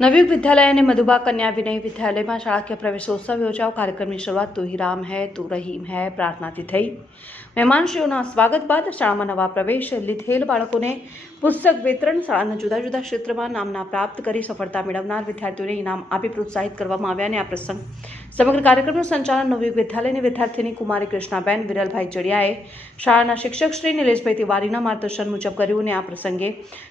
નવયુગ વિદ્યાલય અને મધુબા કન્યા વિનય વિદ્યાલયમાં શાળાકીય પ્રવેશોત્સવ યોજાઓ કાર્યક્રમની શરૂઆત તું હિરામ હૈ તું રહીમ હૈ પ્રાર્થનાથી થઈ મહેમાનશ્રીઓના સ્વાગત બાદ શાળામાં નવા પ્રવેશ લીધેલ બાળકોને પુસ્તક વિતરણ શાળાના જુદા જુદા ક્ષેત્રમાં નામના પ્રાપ્ત કરી સફળતા મેળવનાર વિદ્યાર્થીઓને ઇનામ આપી પ્રોત્સાહિત કરવામાં આવ્યા અને આ પ્રસંગ સમગ્ર કાર્યક્રમનું સંચાલન નવયુગ વિદ્યાલયની વિદ્યાર્થીની કુમારી કૃષ્ણાબેન, વિરલભાઈ ચડિયાએ શાળાના શિક્ષક શ્રી નિલેશભાઈ તિવારીના માર્ગદર્શન મુજબ કર્યું અને આ પ્રસંગે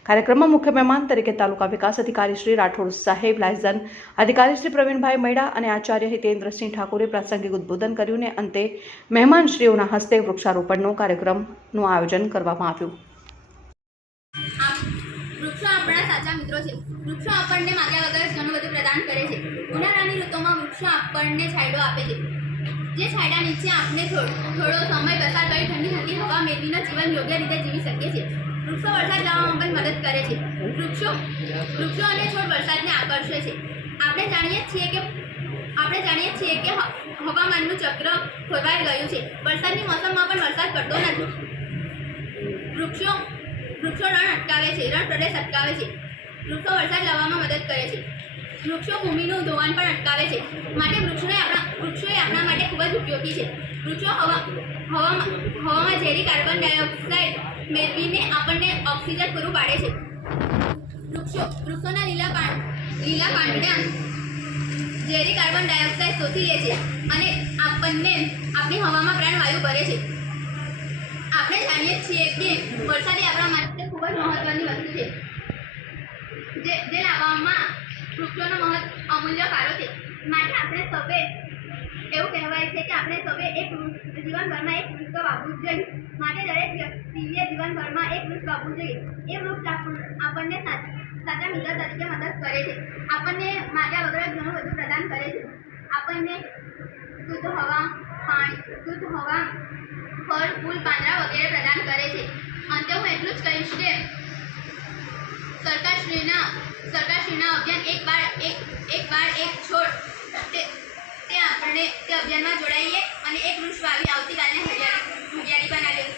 કાર્યક્રમમાં મુખ્ય મહેમાન તરીકે તાલુકા વિકાસ અધિકારી શ્રી રાઠોડ સાહેબ, લાયઝન અધિકારી શ્રી પ્રવીણભાઈ મૈડા અને આચાર્ય હિતેન્દ્રસિંહ ઠાકોરે પ્રાસંગિક ઉદ્બોધન કર્યું અને અંતે મહેમાનશ્રીઓના હસ્તે વૃક્ષારોપણનો કાર્યક્રમનું આયોજન કરવામાં આવ્યું આપ વૃક્ષો આપણા સાચા મિત્રો છે. વૃક્ષો આપણને માગ્યા વગર ઘણું બધું પ્રદાન કરે છે. ઉનાળાની ઋતુમાં વૃક્ષો આપણને છાંયડો આપે છે. જે છાંયડા નીચે આપણે થોડો સમય પસાર કરી ઠંડી ઠંડી હવા મેળવીને જીવન યોગ્ય રીતે જીવી શકીએ છીએ. વૃક્ષો વરસાદ લાવવામાં પણ મદદ કરે છે. વૃક્ષો વૃક્ષો અને છોડ વરસાદને આકર્ષે છે. આપણે જાણીએ છીએ કે, આપણે જાણીએ છીએ કે હવામાનનું ચક્ર ખોરવાઈ ગયું છે. વરસાદની મોસમમાં પણ વરસાદ પડતો નથી. વૃક્ષો વૃક્ષો રણ અટકાવે છે, રણ પ્રદેશ અટકાવે છે. વૃક્ષો વરસાદ લાવવામાં મદદ કરે છે. વૃક્ષો ભૂમિનું ધોવાણ પણ અટકાવે છે. માટે વૃક્ષોએ આપણા વૃક્ષોએ આપણા માટે ખૂબ જ ઉપયોગી છે. વૃક્ષો હવા, હવામાં હવામાં ઝેરી કાર્બન ડાયોક્સાઇડ મેળવીને આપણને ઓક્સિજન પૂરું પાડે છે. વૃક્ષો, વૃક્ષોના લીલા પાન લીલા પાંદડા ઝેરી કાર્બન ડાયોક્સાઇડ શોષી લે છે અને આપણને આપણી હવામાં પ્રાણવાયુ ભરે છે. આપણે જાણીએ છીએ કે વરસાદ એ આપણા માટે ખૂબ જ મહત્ત્વની વસ્તુ છે. વૃક્ષોનો મહત્વ અમૂલ્ય ફાળો છે. માટે આપણે સૌએ એવું કહેવાય છે કે આપણે સૌએ એક જીવનભરમાં એક વૃક્ષ વાવવું જોઈએ. માટે દરેક વ્યક્તિએ જીવનભરમાં એક વૃક્ષ વાવવું જોઈએ. એ વૃક્ષ આપણ- આપણને સાચા મિત્ર તરીકે મદદ કરે છે. આપણને માગ્યા વગર ઘણું બધું પ્રદાન કરે છે. આપણને શુદ્ધ હવા, પાણી, શુદ્ધ હવા, ફળ, ફૂલ, પાંદડા વગેરે પ્રદાન કરે છે. અંતે હું એટલું જ કહીશ કે સરકારશ્રીના સરકારશ્રીના અભિયાન એક બાર, એક એક બાર, એક છોડ, તે તે આપણે તે અભિયાનમાં જોડાઈએ અને એક વૃક્ષ વાવી આવતીકાલને હરિયાળી હરિયાળી બનાવીએ.